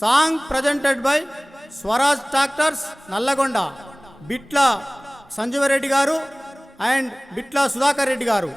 Song presented by Swaraj tractors Nalgonda, బిట్ల సంజీవరెడ్డి గారు and బిట్ల సుధాకర్ రెడ్డి గారు.